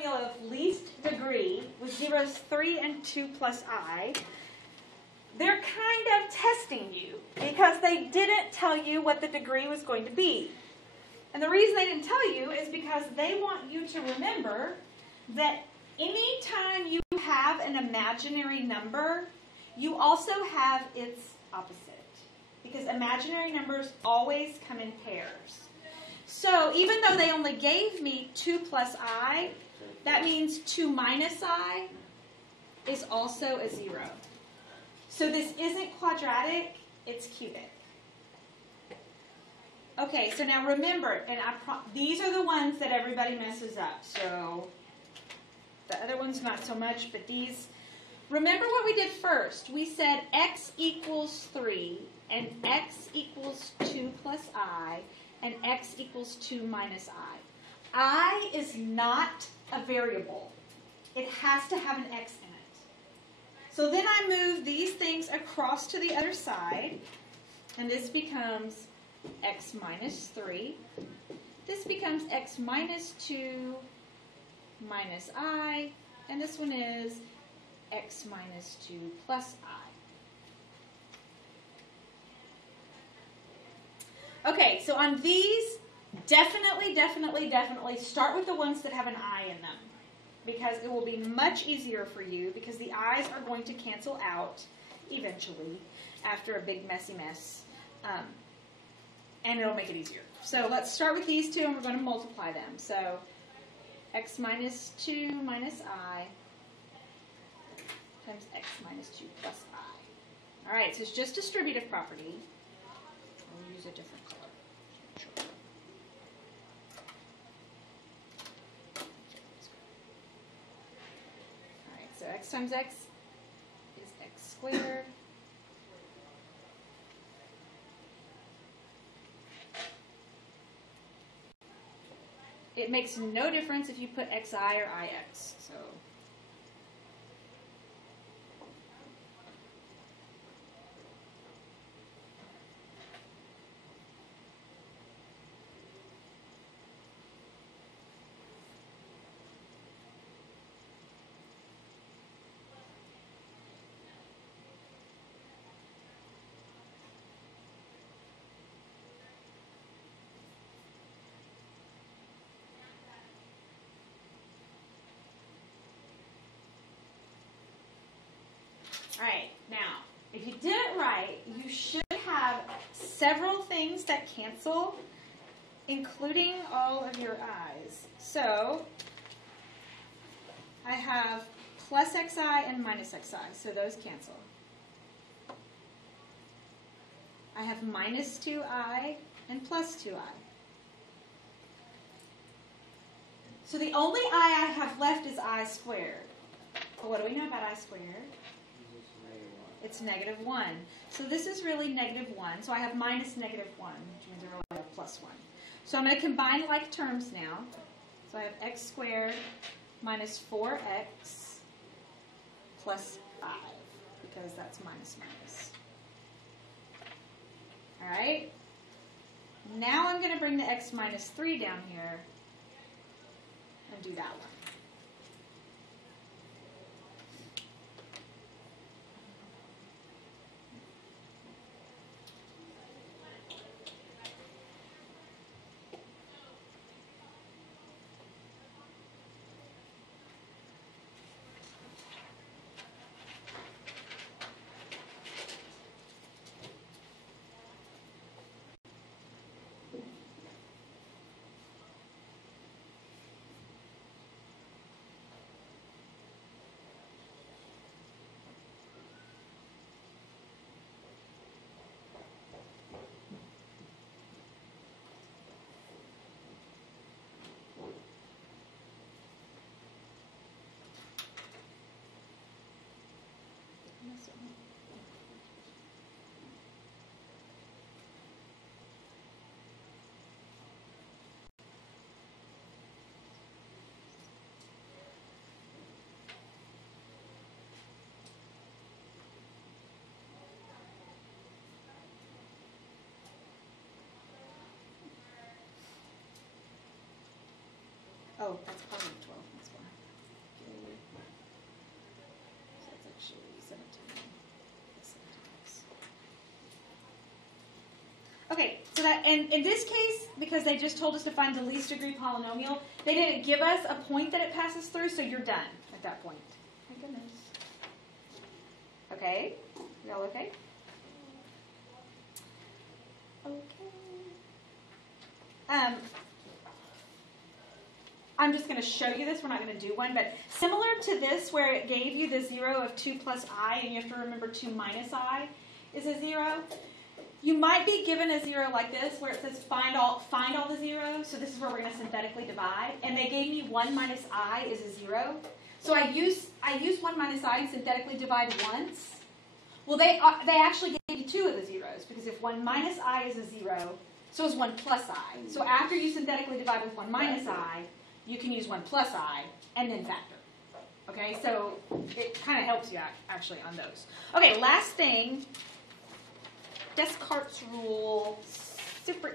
polynomial of least degree with zeros 3 and 2 plus I, they're kind of testing you because they didn't tell you what the degree was going to be. And the reason they didn't tell you is because they want you to remember that anytime you have an imaginary number, you also have its opposite. Because imaginary numbers always come in pairs. So even though they only gave me 2 plus I, that means 2 minus I is also a 0. So this isn't quadratic, it's cubic. Okay, so now remember, and these are the ones that everybody messes up. So the other ones not so much, but these. Remember what we did first. We said x equals 3, and x equals 2 plus I, and x equals 2 minus I is not a variable. It has to have an x in it. So then I move these things across to the other side, and this becomes x minus 3. This becomes x minus 2 minus I, and this one is x minus 2 plus I. Okay, so on these, definitely start with the ones that have an I in them, because it will be much easier for you, because the I's are going to cancel out eventually after a big messy mess. And it'll make it easier. So let's start with these two, and we're going to multiply them. So x minus 2 minus I times x minus 2 plus I. All right, so it's just distributive property. We'll use a different color. Sure. All right, so x times x is x squared. It makes no difference if you put xi or ix. So all right, now, if you did it right, you should have several things that cancel, including all of your i's. So I have plus xi and minus xi, so those cancel. I have minus 2i and plus 2i. So the only I have left is I squared. Well, what do we know about I squared? It's negative 1. So this is really negative 1. So I have minus negative 1, which means I really have plus 1. So I'm going to combine like terms now. So I have x squared minus 4x plus 5, because that's minus minus. All right? Now I'm going to bring the x minus 3 down here and do that one. Oh, that's probably 12. That's why. Okay, so that, and in this case, because they just told us to find the least degree polynomial, they didn't give us a point that it passes through, so you're done at that point. My goodness. Okay, y'all okay? Okay. I'm just going to show you this. We're not going to do one, but similar to this where it gave you the 0 of 2 plus I, and you have to remember 2 minus I is a 0. You might be given a 0 like this where it says find all the zeros. So this is where we're going to synthetically divide. And they gave me 1 minus I is a 0. So I use 1 minus I and synthetically divide once. Well, they actually gave you 2 of the zeros because if 1 minus I is a 0, so is 1 plus I. So after you synthetically divide with 1 minus I, you can use 1 plus I and then factor. Okay, so it kind of helps you actually on those. Okay, last thing, Descartes' rule, super